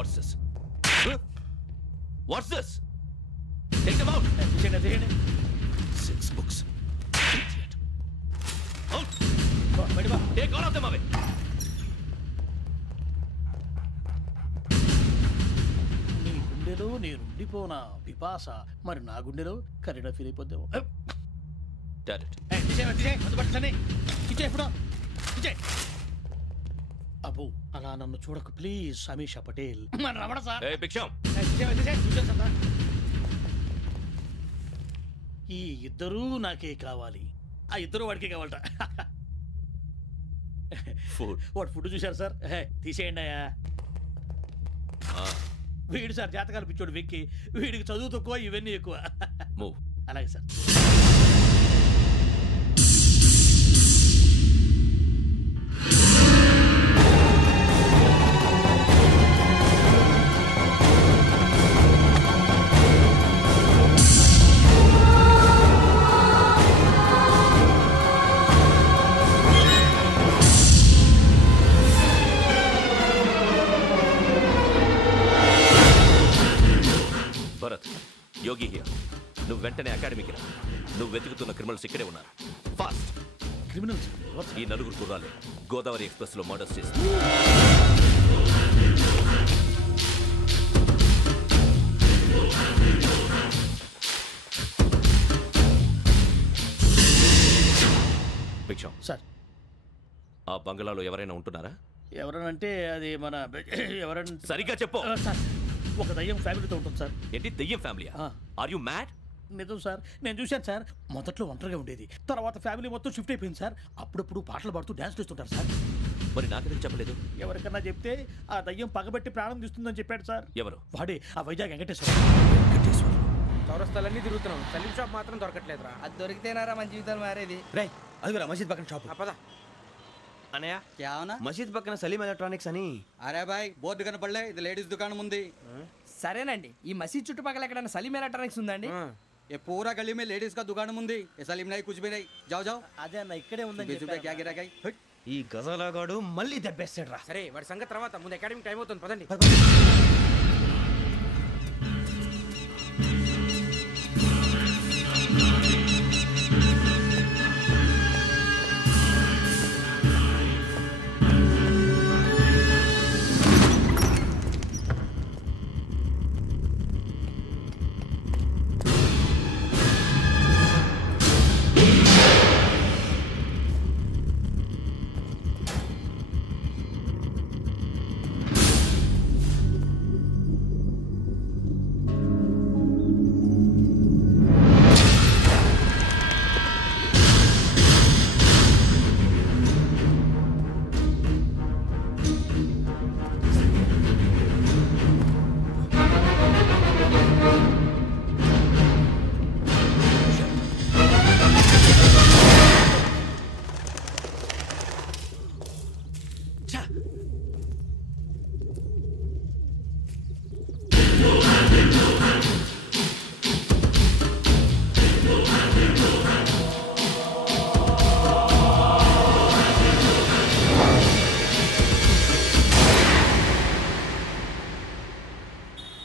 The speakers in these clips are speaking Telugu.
What's this? What's this? Take them out. 6 books. Idiot. Out. Take all of them away. నీ గుండెలో నేనుండిపోనా పిపాస, మరి నా గుండెలో కరీడా ఫీల్ అయిపోద్దాము. అబ్బో అలా నన్ను చూడకు ప్లీజ్. సమీషా పటేల్ రమణ సార్. ఈ ఇద్దరూ నాకే కావాలి. ఆ ఇద్దరు వాడికే కావాలట. వాడు ఫుడ్ చూశారు సార్. తీసేయండి అయ్యా. వీడు సార్ జాతకాలు పిచ్చోడు వెక్కి. వీడికి చదువు తక్కువ, ఇవన్నీ ఎక్కువ. అలాగే సార్. Yogi here. నువ్వు వెంటనే అకాడమీకి రా. నువ్వు వెతుకుతున్న క్రిమినల్స్ ఇక్కడే ఉన్నారు. ఫాస్ట్. క్రిమినల్స్? ఈ నలుగురు కుర్రాలే గోదావరి ఎక్స్ప్రెస్ లో మర్డర్స్ చేసి. భిక్షం సార్, ఆ బంగ్లాలో ఎవరైనా ఉంటున్నారా? ఎవరనంటే అది మన ఎవరంటే సరిగ్గా చెప్పు సార్. ఒక దయ్యం ఫ్యామిలీతో ఉంటుంది సార్. ఏంటి దయ్యం ఫ్యామిలీ? Are you mad? నిజం సార్, నేను చూశాను సార్. మొదట్లో ఒంటరిగా ఉండేది, తర్వాత ఫ్యామిలీ మొత్తం షిఫ్ట్ అయిపోయింది సార్. అప్పుడప్పుడు పాటలు పాడుతూ డాన్స్ చేస్తుంటారు సార్. మరి నాకెందుకు చెప్పలేదు? ఎవరికన్నా చెప్తే ఆ దయ్యం పగబెట్టి ప్రాణం తీస్తుందని చెప్పాడు సార్. ఎవరు? వాడే ఆ వైజాగ్ వెంకటేశ్వర. చౌరస్తాలన్నీ తిరుగుతున్నాం, సలీం షాప్ మాత్రం దొరకట్లేదురా. అది దొరికితేనారా మన జీవితాలు మారేది. రే అదిగురా మసీద్ పక్కన షాప్. పద అనయా క్యా హోనా? మసీద్ పక్కన సలీం ఎలక్ట్రానిక్స్ అని. అరే బాయ్ బోర్డు కనపడలే, ఇది లేడీస్ దుకాణం ఉంది. సరేనండి, ఈ మసీద్ చుట్టుపక్కల ఎక్కడైనా సలీం ఎలక్ట్రానిక్స్ ఉందండి? ये पूरा गली में लेडीज का दुकान मुंदी, ये सलीम नहीं कुछ भी नहीं. जाओ जाओ. అదే అన్న ఇక్కడే ఉందని చెప్పాను. क्या गिरा गई? ఈ గజాలగాడు మళ్ళీ దెబ్బేస్తాడు రా. సరే వాడి సంగతి తర్వాత, ముందు అకాడమిక్ టైం అవుతుంది, పదండి.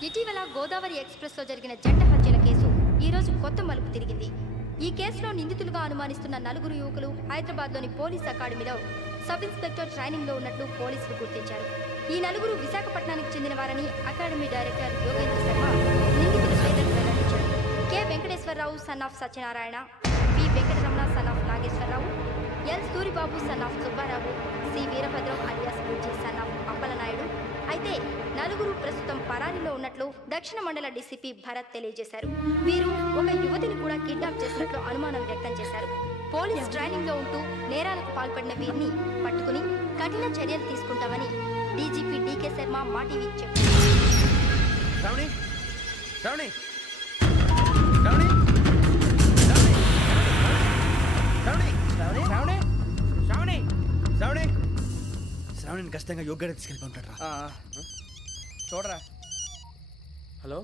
ఇటీవల గోదావరి ఎక్స్ప్రెస్ లో జరిగిన జంట హత్యల కేసు ఈ రోజు కొత్త మలుపు తిరిగింది. ఈ కేసులో నిందితులుగా అనుమానిస్తున్న నలుగురు యువకులు హైదరాబాద్లోని పోలీస్ అకాడమీలో సబ్ ఇన్స్పెక్టర్ ట్రైనింగ్ లో ఉన్నట్లు పోలీసులు గుర్తించారు. ఈ నలుగురు విశాఖపట్నానికి చెందిన వారని అకాడమీ డైరెక్టర్ యోగేంద్ర శర్మ నిందితుల పేర్లను వెల్లడించారు. K Venkateswararao son of Satyanarayana, P Venkataramana son of Nageswararao, L Suribabu son of Subbarao, C Veerabhadram alias Bujji son of Appalanaidu. అయితే నలుగురు ప్రస్తుతం పరారీలో ఉన్నట్లు దక్షిణ మండల డీసీపీ భరత్ తెలియజేశారు. వీరు ఒక యువతిని కూడా కిడ్నాప్ చేసినట్లు అనుమానం వ్యక్తం చేశారు. పోలీస్ ట్రైనింగ్ లో ఉంటూ నేరాలకు పాల్పడిన వీరిని పట్టుకుని కఠిన చర్యలు తీసుకుంటామని డీజీపీ డీకే శర్మ మా టీవీకి చెప్పారు. శ్రావణిని ఖచ్చితంగా యోగ్యత తీసుకెళ్ళి ఉంటాడు రా. చూడరా. హలో,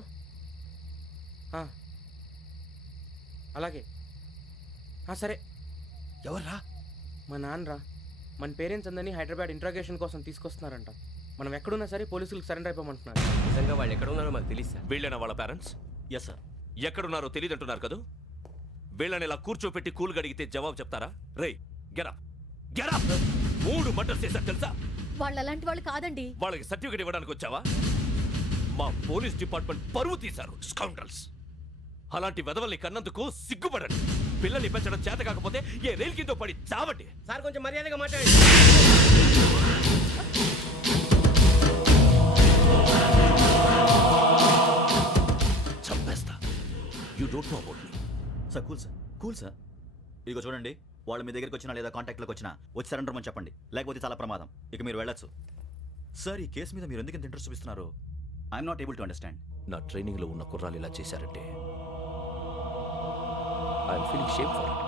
అలాగే సరే. ఎవర్రా? మా నాన్నరా. మన పేరెంట్స్ అందరినీ హైదరాబాద్ ఇంట్రాగేషన్ కోసం తీసుకొస్తున్నారంట. మనం ఎక్కడున్నా సరే పోలీసులకు సరెండర్ అయిపోమంటున్నారు. నిజంగా వాళ్ళు ఎక్కడ ఉన్నారో మాకు తెలియదు సార్. వీళ్ళైనా వాళ్ళ పేరెంట్స్? Yes sir. ఎక్కడున్నారో తెలియదంటున్నారు కదా, వీళ్ళని ఇలా కూర్చోపెట్టి కూల్ గడిగితే జవాబు చెప్తారా? రేయ్ గెటప్ గెటప్! 3 మర్డర్స్ చేశారు తెలుసా? వాళ్ళు అలాంటి వాళ్ళు కాదండి. వాళ్ళకి సర్టిఫికేట్ ఇవ్వడానికి వచ్చావా? మా పోలీస్ డిపార్ట్మెంట్ పరువు తీశారు స్కౌండ్రల్స్. అలాంటి వెధవల్ని కన్నందుకు సిగ్గుపడండి. పిల్లల్ని పెంచడం చేత కాకపోతే ఏ రైలు కింద పడి చావండి. సార్ కొంచెం మర్యాదగా మాట్లాడండి. చంపేస్తా. You don't know about me. Sir cool sir. ఇదిగో చూడండి, వాళ్ళు మీ దగ్గరికి వచ్చినా లేదా కాంటాక్ట్లోకి వచ్చినా వచ్చి సరెండర్ అని చెప్పండి, లేకపోతే చాలా ప్రమాదం. ఇక మీరు వెళ్ళొచ్చు. సార్, ఈ కేసు మీద మీరు ఎందుకు ఇంత ఇంట్రెస్ట్ చూపిస్తున్నారు? I'm not able to understand. నా ట్రైనింగ్లో ఉన్న కుర్రాలు ఇలా చేశారంటే I'm feeling shame for it.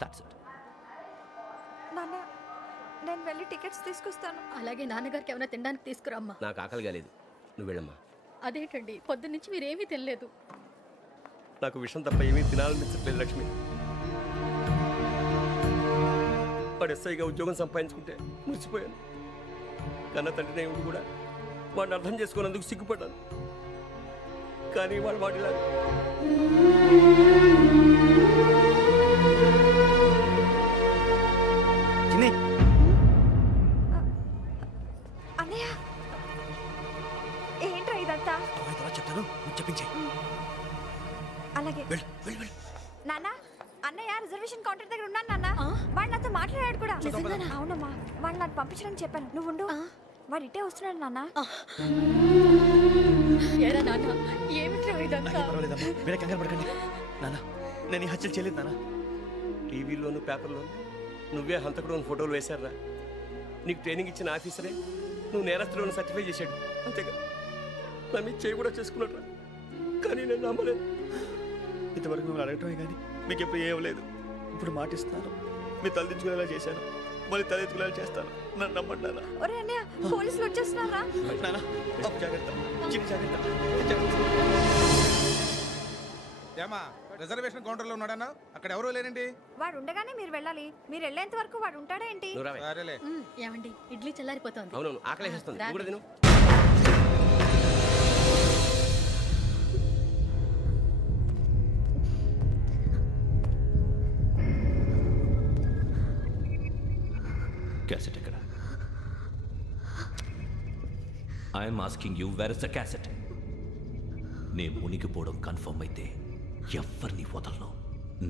That's it. నాన్న, నేను వెళ్ళి టికెట్స్ తీసుకొస్తాను. అలాగే నాన్నగారికి ఏమైనా తినడానికి తీసుకురామ్మా. నాకు ఆకలి కాలేదు, నువ్వు వెళ్ళమ్మా. అదేంటండి, పొద్దున్నుంచి మీరేమీ తినలేదు. నాకు విషయం తప్ప ఏమీ తినాలనిపించట్లేదు లక్ష్మి. వాడు ఎస్ఐగా ఉద్యోగం సంపాదించుకుంటే మురిసిపోయాను. కన్న తండ్రినే ఉండి కూడా వాడిని అర్థం చేసుకున్నందుకు సిగ్గుపడ్డాను. కానీ వాడిలా అన్నయ్య, ఏంట్రా ఇదంతా? చెప్తాను, చెప్పించే. అలాగే నాన్న, అన్నయ్య రిజర్వేషన్ కౌంటర్ దగ్గర ఉన్నాను నాన్న. వాడు నాతో మాట్లాడాడు కూడా. అవునమ్మా, వాడు నాకు పంపించడానికి చెప్పాను. నువ్వు ఉండు, వాడు ఇటే వస్తున్నాడు నాన్న. ఏరా నాన్న, ఏమిట్రా ఇదంతా? మీరే కంగారు పడకండి నాన్న, నేను ఈ హత్యలు చేయలేదు నాన్న. టీవీలోను పేపర్లోను నువ్వే హంతకుడు ఫోటోలు వేశారా? నీకు ట్రైనింగ్ ఇచ్చిన ఆఫీసరే నువ్వు నేరస్తులను సర్టిఫై చేశాడు. అంతేగా నా మీద చేయి కూడా చేసుకున్నట్రా. కానీ నేను నమ్మలేదు. ఇంతవరకు మిమ్మల్ని అడగటమే కానీ మీకు ఎప్పుడు ఏమలేదు. ఇప్పుడు మాటిస్తాను, మీ తలదించుకునేలా చేశాను, మళ్ళీ తలెత్తుకునేలా చేస్తాను. నన్ను నమ్మండి నాన్న. ఒరే అన్నయ్య, పోలీసులు వచ్చేస్తున్నారా? నాన్న, జాగ్రత్త, చిన్న జాగ్రత్త. ఏమా రిజర్వేషన్ కౌంటర్లో ఉన్నాడన్నా? అక్కడ ఎవరూ లేనండి. వాడు ఉండగానే మీరు వెళ్ళాలి. మీరు వెళ్ళేంత వరకు వాడు ఉంటాడా ఏంటి? సరేలే. ఏమండి, ఇడ్లీ చల్లారిపోతుంది. అవునవును, ఆకలేస్తుంది. నువ్వు కూడా తిను. క్యాసెట్ ఎక్కడ? I'm asking you, where is the cassette? నేను మునిగిపోవడం కన్ఫర్మ్ అయితే ఎవరిని వదలను.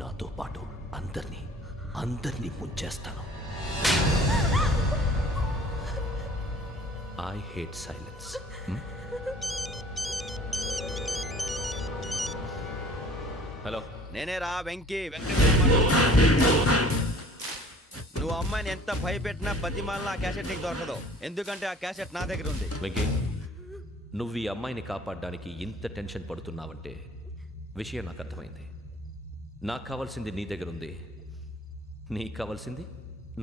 నాతో పాటు అందరినీ ముంచేస్తాను. I hate silence. హలో, నేనేరా వెంకీ. నువ్వు అమ్మాయిని ఎంత భయపెట్టినా బతిమాలినా ఆ క్యాసెట్ నీకు దొరకదు. ఎందుకంటే ఆ క్యాసెట్ నా దగ్గర ఉంది. వెంకీ, నువ్వు ఈ అమ్మాయిని కాపాడడానికి ఇంత టెన్షన్ పడుతున్నావంటే విషయం నాకు అర్థమైంది. నాకు కావాల్సింది నీ దగ్గర ఉంది, నీకు కావాల్సింది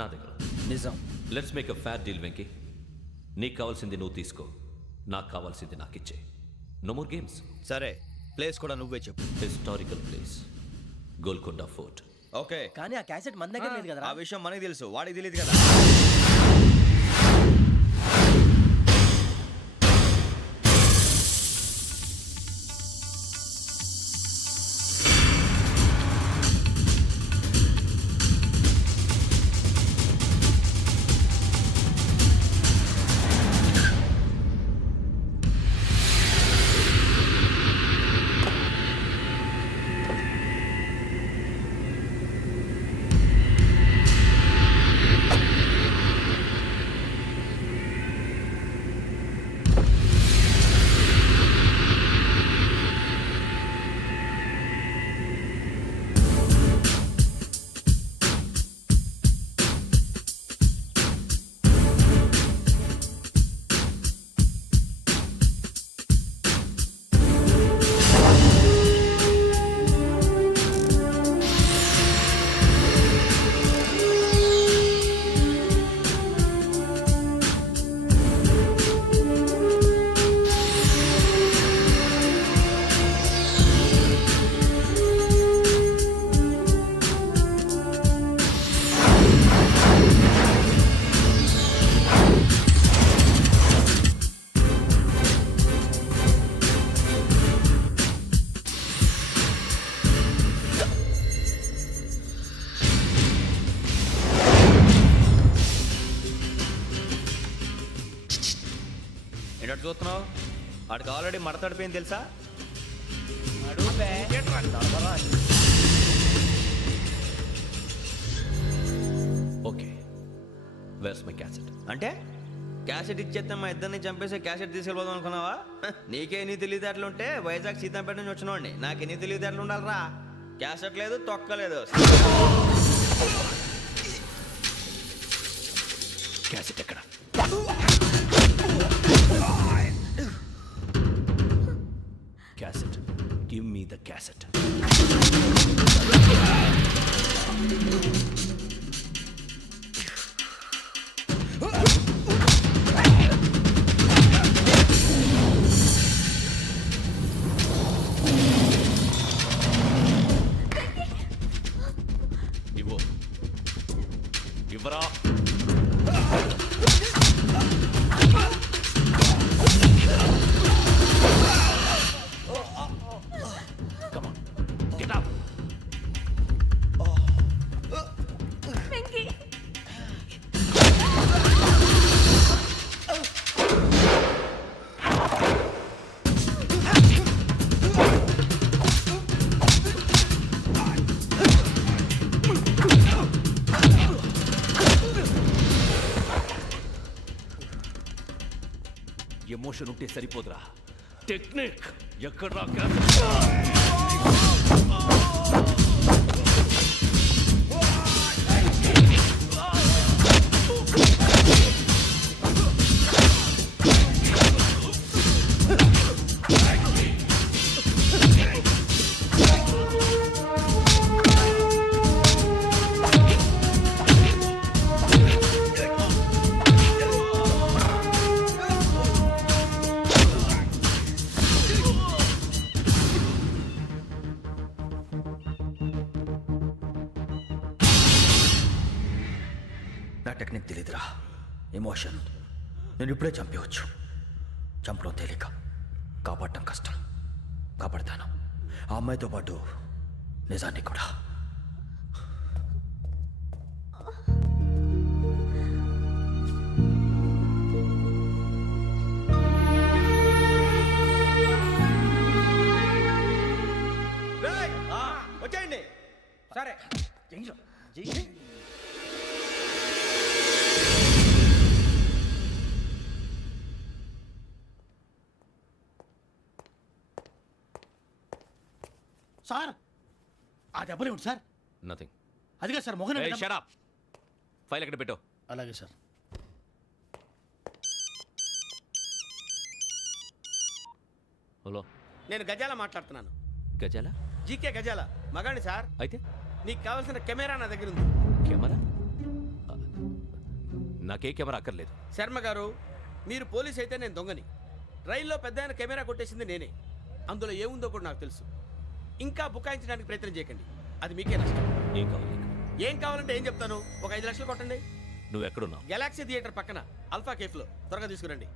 నా దగ్గర. నిజం. Let's make a fair deal Venky. నీకు కావాల్సింది నువ్వు తీసుకో, నాకు కావాల్సింది నాకు ఇచ్చే. No more games. సరే, ప్లేస్ కూడా నువ్వే చెప్పు. Historical place, Golconda fort. Okay, కానీ ఆ క్యాసెట్ మన దగ్గర లేదు కదా. ఆ విషయం మనకి తెలుసు, వాడికి తెలియదు కదా. ఏంటంటే చూస్తున్నావు? వాడికి ఆల్రెడీ మడతడిపోయింది తెలుసా? Okay, where's my cassette? అంటే క్యాసెట్ ఇచ్చేస్తే మా ఇద్దరిని చంపేసి క్యాసెట్ తీసుకెళ్ళిపోదాం అనుకున్నావా? నీకే ఎన్ని తెలివితేటలు ఉంటే వైజాగ్ సీతంపేట నుంచి వచ్చినవాడిని. నాకు ఎన్ని తెలివితేటలు ఉండాలరా? క్యాసెట్ లేదు, తొక్కలేదు. క్యాసెట్ ఎక్కడ? Cassette, give me the cassette. ఇవ్వు, ఇవ్వరా. Come on, get up. Emotion ఉంటే సరిపోదురా, టెక్నిక్ ఎక్కడ్రా? నా టెక్నిక్ తెలీదురా, ఎమోషన్. నేను ఇప్పుడే చంపేవచ్చు. చంపడం తేలిక, కాపాడటం కష్టం. కాపాడతాను ఆ అమ్మాయితో పాటు నిజాన్ని కూడా. వచ్చేయండి. సరే, సార్ ఆ దెబ్బలేమిటి సార్? నథింగ్. అదిగా sir Mohan. Shut up. File ఎక్కడ పెట్టు? అలాగే సార్. హలో, నేను గజాల మాట్లాడుతున్నాను. గజాల? జీకే గజాల మగాండి సార్. అయితే నీకు కావాల్సిన కెమెరా నా దగ్గర ఉంది. కెమెరా? నాకే కెమెరా అక్కర్లేదు. శర్మ గారు, మీరు పోలీస్ అయితే నేను దొంగని. రైల్లో పెద్ద ఆయన కెమెరా కొట్టేసింది నేనే. అందులో ఏముందో కూడా నాకు తెలుసు. ఇంకా బుకాయించడానికి ప్రయత్నం చేయకండి, అది మీకే నష్టం. ఏం కావాలి? ఏం కావాలంటే ఏం చెప్తాను. ఒక 5 లక్షలు కొట్టండి. నువ్వు ఎక్కడున్నావు? గెలాక్సీ థియేటర్ పక్కన అల్ఫా కేఫ్లో. త్వరగా తీసుకురండి.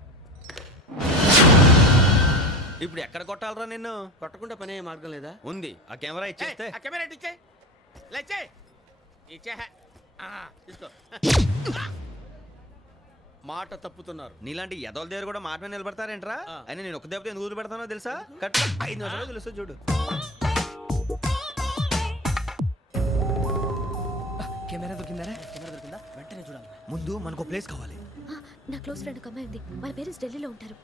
ఇప్పుడు ఎక్కడ కొట్టాలరా నిన్ను? కొట్టకుండా పనే మార్గం లేదా? ఉంది. ఆ కెమెరా ఇచ్చేస్తే. ఆ కెమెరా ఇచ్చే. తీసుకో. మాట తప్పుతున్నారు. నీలాంటి ఎదల దగ్గర కూడా మాట మీద నిలబడతారేంట్రా? అయినా నేను ఒక దెబ్బతో ఎందుకు పెడతానో తెలుసా? కట్ 5 నిమిషాలు తెలుసు చూడు. కెమెరా దొరికిందా? వెంటనే చూడాలి. ముందు మనకు ప్లేస్ కావాలి. నా క్లోజ్ ఫ్రెండ్ ఒక అమ్మాయి ఉంది. వాళ్ళ పేరెంట్స్ ఢిల్లీలో ఉంటారు.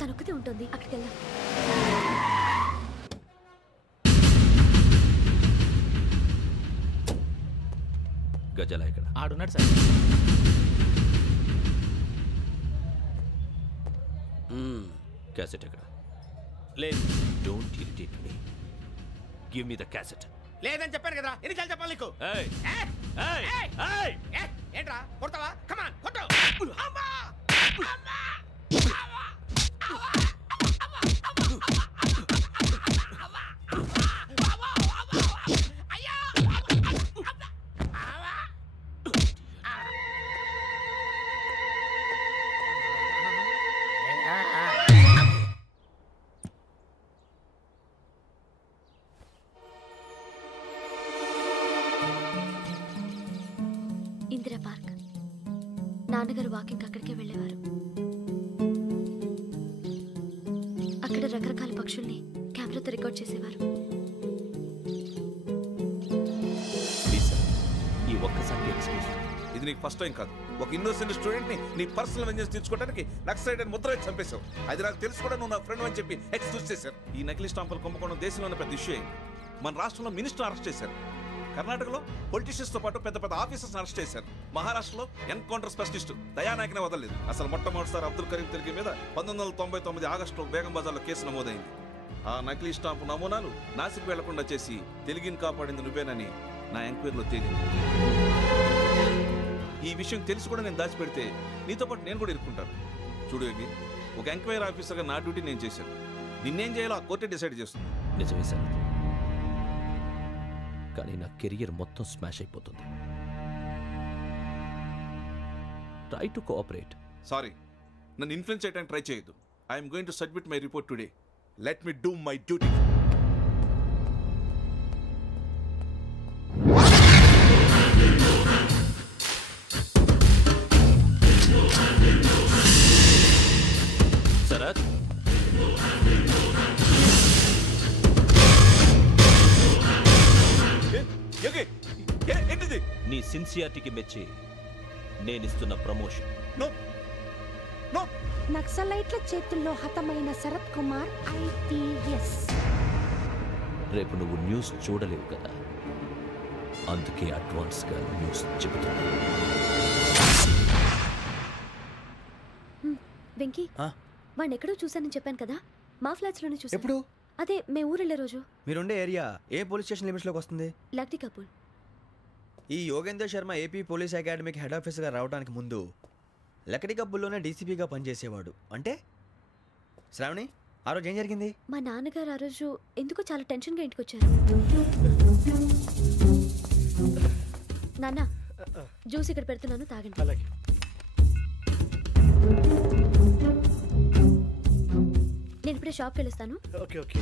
తను ఒక్కతే ఉంటుంది. అక్కడికి వెళ్దాం. గజాల ఇక్కడ ఆడున్నాడు సార్. క్యాసెట్ ఎక్కడ? లేదు. Don't irritate me. Give me the cassette. లేదని చెప్పాను కదా, ఎన్నిసార్లు చెప్పాలి నీకు? ఏంట్రా కొడతావా? కమాన్ కొట్టు. ఇందిరా పార్క్. నాన్నగారు వాకింగ్ అక్కడికే వెళ్ళేవారు. రకరకాల పక్షుల్ని కెమెరాతో రికార్డ్ చేసేవారు. ఈ ఒక్కసారి ఎక్స్క్యూజ్. ఇది నీకు ఫస్ట్ టైం కాదు. ఒక ఇన్నోసెంట్ స్టూడెంట్ ని నీ పర్సనల్ వెంజెన్స్ తీర్చుకోవడానికి నక్సలైట్ అని ముద్ర వేసి చంపేశావు. అది నాకు తెలుసు కూడా నువ్వు నా ఫ్రెండ్ అని చెప్పి ఎక్స్క్యూజ్ చేశారు. ఈ నకిలీ స్టాంపులు కుంభకోణం దేశంలో పెద్ద ఇష్యూ అయింది. మన రాష్ట్రంలో మినిస్టర్ అరెస్ట్ చేశారు. కర్ణాటకలో పొలిటీషియన్స్ తో పాటు పెద్ద పెద్ద ఆఫీసర్స్ అరెస్ట్ చేశారు. మహారాష్ట్రలో ఎన్కౌంటర్ స్పెషలిస్ట్ దయానాయకనే వదలలేదు. అసలు మొట్టమొదటిసారి అబ్దుల్ కరీం తిరిగి మీద 1999 ఆగస్టులో బేగం బజార్లో కేసు నమోదైంది. ఆ నకిలీ స్టాంపు నమూనాలు నాసిక్ వెళ్లకుండా చేసి తెలుగుని కాపాడింది నువ్వేనని నా ఎంక్వైరీలో తేలింది. ఈ విషయం తెలిసి కూడా నేను దాచిపెడితే నీతో పాటు నేను కూడా ఇరుక్కుంటాను. చూడు యోగి, ఒక ఎంక్వైరీ ఆఫీసర్గా నా డ్యూటీ నేను చేశాను. నిన్నేం చేయాలో ఆ కోర్టే డిసైడ్ చేస్తుంది. నిజమే సార్, కానీ నా కెరియర్ మొత్తం స్మాష్ అయిపోతుంది. Try to cooperate. సారీ, నన్ను ఇన్ఫ్లుయెన్స్ చేయడానికి ట్రై చేయొద్దు. I'm going to submit my report today. Let me do my duty. Sharath, నీ సిన్సియారిటీకి మెచ్చి నేనిస్తున్న ప్రమోషన్. నక్సలైట్ల చేతుల్లో హతమైన శరత్ కుమార్ ఐపీఎస్. రేపు నువ్వు న్యూస్ చూడలేవు కదా, అందుకే అడ్వాన్స్ గా న్యూస్ చెబుతున్నా. వెంకీ, వాడిని ఎక్కడో చూశానని చెప్పాను కదా, మా ఫ్లాట్స్ లోనే చూసాను. ఎప్పుడు? అదే మేము ఊరెళ్ళే రోజు. మీరుండే ఏరియా ఏ పోలీస్ స్టేషన్ లిమిట్స్ లోకి వస్తుంది? లక్టీ కపూర్. ఈ యోగేందర్ శర్మ ఏపీ పోలీస్ అకాడమీకి హెడ్ ఆఫీసర్గా రావడానికి ముందు లకడి కబ్బుల్లోనే డీసీపీగా పనిచేసేవాడు. అంటే శ్రావణి, ఆ రోజు ఏం జరిగింది? మా నాన్నగారు ఆ రోజు ఎందుకో చాలా టెన్షన్గా ఇంటికి వచ్చారు. నాన్న, జ్యూస్ ఇక్కడ పెడుతున్నాను, తాగండి. అలాగే. నేను ఇప్పుడే షాప్కి వెళ్ళొస్తాను. Okay okay.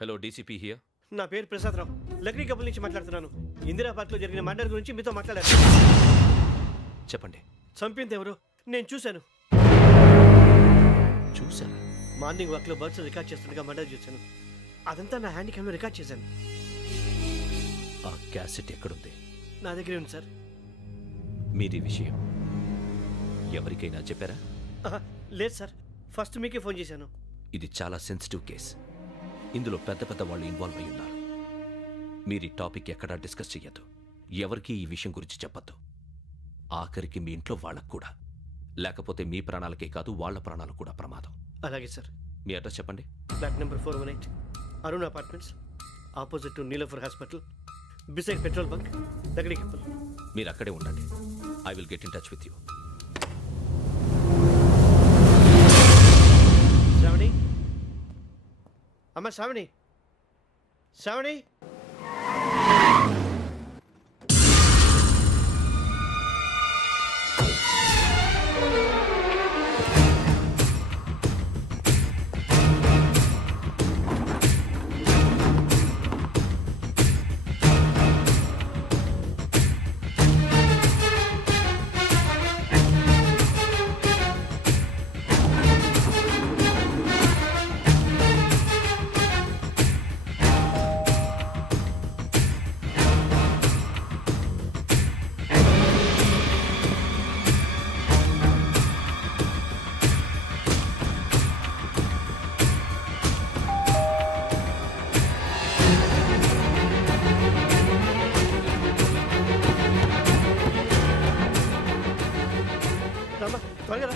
Hello, DCP here. నా పేరు ప్రసాదరావు, లక్డీ కపుల్ నుంచి మాట్లాడుతున్నాను. ఇందిరా పార్క్లో జరిగిన మర్డర్ గురించి మీతో మాట్లాడారు. చెప్పండి. చంపింది ఎవరు? నేను చూశాను. చూశాను? మార్నింగ్ వాక్లో బర్డ్స్ రికార్డ్ చేస్తుండగా మర్డర్ చూశాను. అదంతా నా హ్యాండ్ క్యామ్లో రికార్డ్ చేశాను. ఆ క్యాసెట్ ఎక్కడుంది? నా దగ్గరే ఉంది సార్. మీది విషయం ఎవరికైనా చెప్పారా? లేదు సార్, ఫస్ట్ మీకే ఫోన్ చేశాను. ఇది చాలా సెన్సిటివ్ కేస్. ఇందులో పెద్ద పెద్ద వాళ్ళు ఇన్వాల్వ్ అయి ఉన్నారు. మీరు ఈ టాపిక్ ఎక్కడా డిస్కస్ చెయ్యొద్దు. ఎవరికి ఈ విషయం గురించి చెప్పొద్దు. ఆఖరికి మీ ఇంట్లో వాళ్ళకు కూడా. లేకపోతే మీ ప్రాణాలకే కాదు, వాళ్ళ ప్రాణాలు కూడా ప్రమాదం. అలాగే సార్. మీ అడ్రస్ చెప్పండి. Flat number 418, Arun apartments, opposite to Niloufer hospital, beside petrol bunk, Lakdi Kapul. మీరు అక్కడే ఉండండి. I will get in touch with you. Sravani, అమ్మ శ్రావణి, శ్రావణి.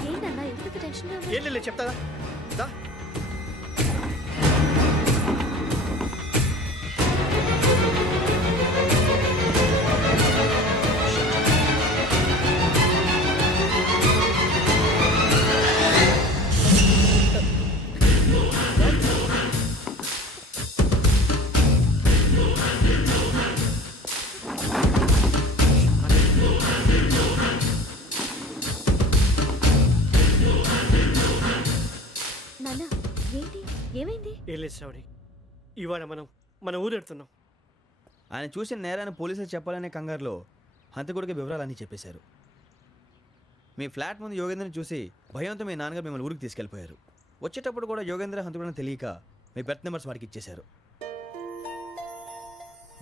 ఏంటన్నా ఎందుకు టెన్షన్? ఏం లేదు, చెప్తారా? ఏం లేదు శ్రావణి, ఇవాళ మన ఊరెడుతున్నాం. ఆయన చూసిన నేరాన్ని పోలీసులు చెప్పాలనే కంగారులో హంతకుడికి వివరాలన్నీ చెప్పేశారు. మీ ఫ్లాట్ ముందు యోగేంద్రని చూసి భయంతో మీ నాన్నగారు మిమ్మల్ని ఊరికి తీసుకెళ్ళిపోయారు. వచ్చేటప్పుడు కూడా యోగేంద్ర హంతకుడని తెలియక మీ బెర్త్ నెంబర్స్ వాడికి ఇచ్చేశారు.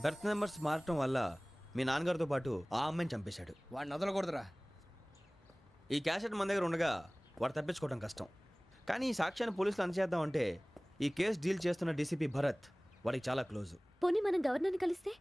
బెర్త్ నెంబర్స్ మారటం వల్ల మీ నాన్నగారితో పాటు ఆ అమ్మాయిని చంపేశాడు. వాడిని వదలకూడదురా. ఈ క్యాసెట్ మన దగ్గర ఉండగా వాడు తప్పించుకోవడం కష్టం. కానీ ఈ సాక్ష్యాన్ని పోలీసులు అందజేద్దామంటే ఈ కేసు డీల్ చేస్తున్న డీసీపీ భరత్ వాడికి చాలా క్లోజు. పోనీ మనం గవర్నర్ని కలిస్తే